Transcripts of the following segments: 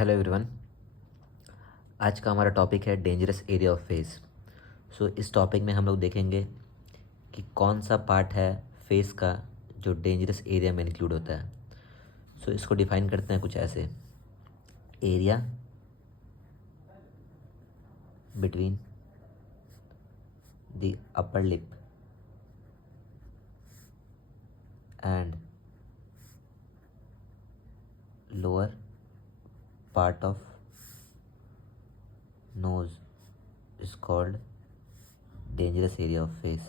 Hello everyone. आज का हमारा टॉपिक है डेंजरस एरिया ऑफ फेस। इस टॉपिक में हम लोग देखेंगे कि कौन सा पार्ट है फेस का जो डेंजरस एरिया में इंक्लूड होता है। इसको डिफाइन करते हैं कुछ ऐसे: area between the upper lip and lower part of nose is called dangerous area of face.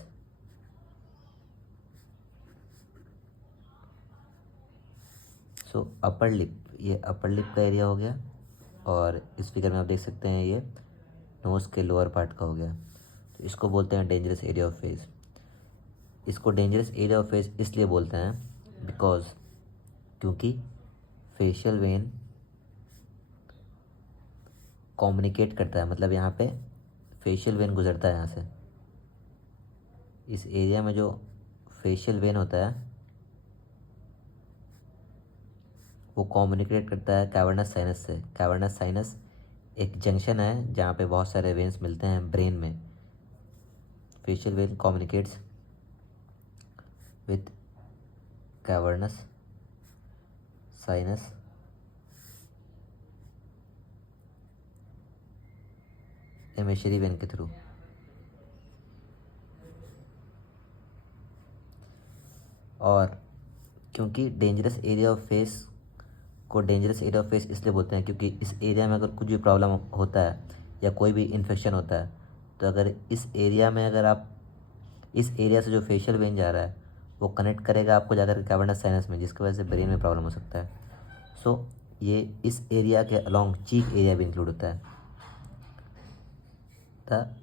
Upper lip, ये अपर लिप का एरिया हो गया, और इस फिगर में आप देख सकते हैं ये नोज़ के लोअर पार्ट का हो गया। तो इसको बोलते हैं डेंजरस एरिया ऑफ फेस। इसको डेंजरस एरिया ऑफ फेस इसलिए बोलते हैं क्योंकि फेशियल वेन कम्युनिकेट करता है, मतलब यहाँ पे फेशियल वेन गुजरता है यहाँ से। इस एरिया में जो फेशियल वेन होता है वो कम्युनिकेट करता है कैवर्नस साइनस से। कैवर्नस साइनस एक जंक्शन है जहाँ पे बहुत सारे वेन्स मिलते हैं ब्रेन में। Facial vein communicates with cavernous sinus emissary vein के थ्रू। और क्योंकि डेंजरस एरिया ऑफ फेस को डेंजरस एरिया ऑफ फेस इसलिए बोलते हैं क्योंकि इस एरिया में अगर कुछ भी प्रॉब्लम होता है या कोई भी इन्फेक्शन होता है, तो अगर इस एरिया में आप इस एरिया से जो फेशियल वेन जा रहा है वो कनेक्ट करेगा आपको जाकर कैवर्नस साइनस में, जिसकी वजह से ब्रेन में प्रॉब्लम हो सकता है। ये इस एरिया के अलोंग चीक एरिया भी इंक्लूड होता है। The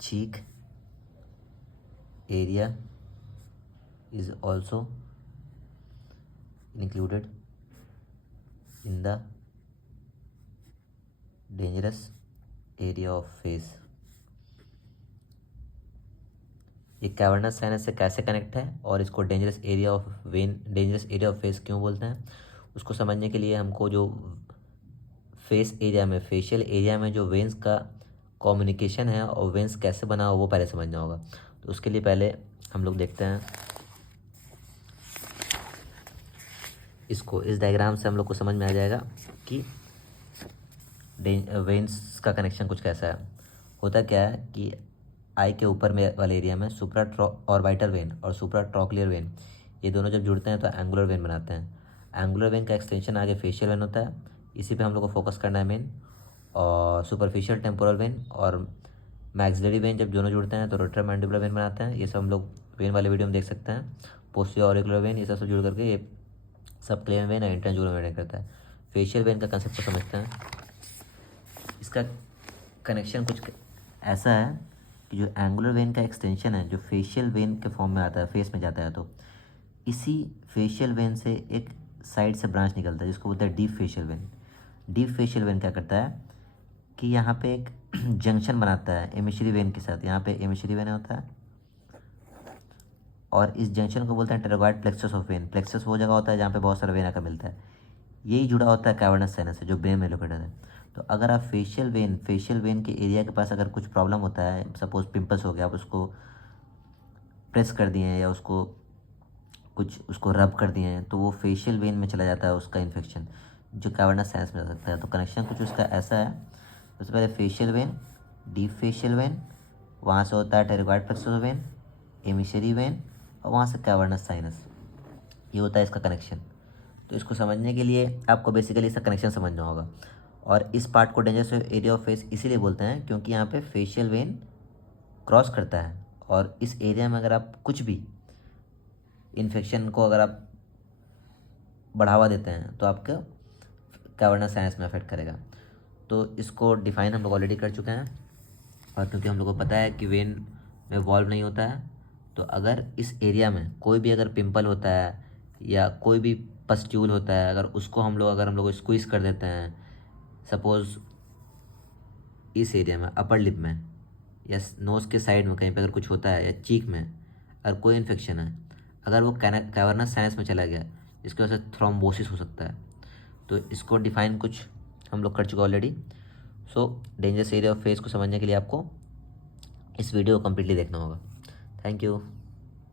cheek area is also included in the dangerous area of face। ये कैवर्नस साइनस से कैसे कनेक्ट है और इसको डेंजरस एरिया ऑफ फेस क्यों बोलते हैं, उसको समझने के लिए हमको जो फेस एरिया में फेशियल एरिया में जो वेन्स का कम्युनिकेशन है और वेन्स कैसे बना हो वो पहले समझना होगा। तो उसके लिए पहले हम लोग देखते हैं इसको। इस डायग्राम से हम लोग को समझ में आ जाएगा कि वेन्स का कनेक्शन कुछ कैसा है। होता क्या है कि आई के ऊपर में वाले एरिया में सुप्रा ऑर्बिटल वेन और सुप्रा ट्रॉक्लियर वेन, ये दोनों जब जुड़ते हैं तो एंगुलर वेन बनाते हैं। एंगुलर वेन का एक्सटेंशन आगे फेशियल वेन होता है, इसी पे हम लोग को फोकस करना है मेन। और सुपरफिशियल टेम्पोरल वेन और मैक्सिलरी वेन जब दोनों जुड़ते हैं तो रेट्रोमैंडिबुलर वेन बनाते हैं। ये सब हम लोग वेन वाले वीडियो में देख सकते हैं। पोस्टीरियर ऑरिकुलर वेन, ये सब जुड़ करके ये सब क्लियर वेन और इंटरजूलर वेन करता है। फेशियल वेन का कंसेप्ट को समझते हैं। इसका कनेक्शन कुछ ऐसा है कि जो एंगुलर वेन का एक्सटेंशन है जो फेशियल वेन के फॉर्म में आता है, फेस में जाता है, तो इसी फेशियल वेन से एक साइड से ब्रांच निकलता है जिसको बोलते हैं deep facial vein. Deep facial vein क्या करता है कि यहाँ पे एक जंक्शन बनाता है एमिशरी वेन के साथ। यहाँ पे एमिशरी वेन होता है और इस जंक्शन को बोलते हैं टेरोगॉइड प्लेक्सस ऑफ वेन। प्लेक्सस वो जगह होता है जहाँ पे बहुत सारा वेन आकर मिलता है। यही जुड़ा होता है कैवर्नस साइनस से जो ब्रेन में लोकेटेड है। तो अगर आप फेशियल वेन के एरिया के पास अगर कुछ प्रॉब्लम होता है, सपोज पिंपल्स हो गया, आप उसको प्रेस कर दिए हैं या उसको रब कर दिए हैं, तो वो फेशियल वेन में चला जाता है उसका इन्फेक्शन, जो कैवर्नस साइनस में जा सकता है। तो कनेक्शन कुछ उसका ऐसा है। सबसे पहले facial vein, deep facial vein, वहाँ से होता है टेरोगॉइड प्लेक्सस वेन, एमिशरी वेन, और वहाँ से कैवर्नस साइनस। ये होता है इसका कनेक्शन। तो इसको समझने के लिए आपको बेसिकली इसका कनेक्शन समझना होगा। और इस पार्ट को डेंजरस एरिया ऑफ फेस इसीलिए बोलते हैं क्योंकि यहाँ पे फेशियल वेन क्रॉस करता है और इस एरिया में अगर आप कुछ भी इन्फेक्शन को अगर आप बढ़ावा देते हैं तो आपका कैवर्नस साइनस में अफेक्ट करेगा। तो इसको डिफाइन हम लोग ऑलरेडी कर चुके हैं। और क्योंकि हम लोग को पता है कि वेन में वॉल्व नहीं होता है, तो अगर इस एरिया में कोई भी अगर पिंपल होता है या कोई भी पस्ट्यूल होता है, अगर उसको हम लोग स्क्वीज कर देते हैं, सपोज इस एरिया में अपर लिप में या नोज़ के साइड में कहीं पे अगर कुछ होता है या चीक में अगर कोई इन्फेक्शन है, अगर वो कैवर्नस साइनस में चला गया, जिसकी वजह से थ्रोम्बोसिस हो सकता है। तो इसको डिफाइन कुछ हम लोग कर चुके already. So dangerous area of face को समझने के लिए आपको इस वीडियो को कम्प्लीटली देखना होगा। Thank you.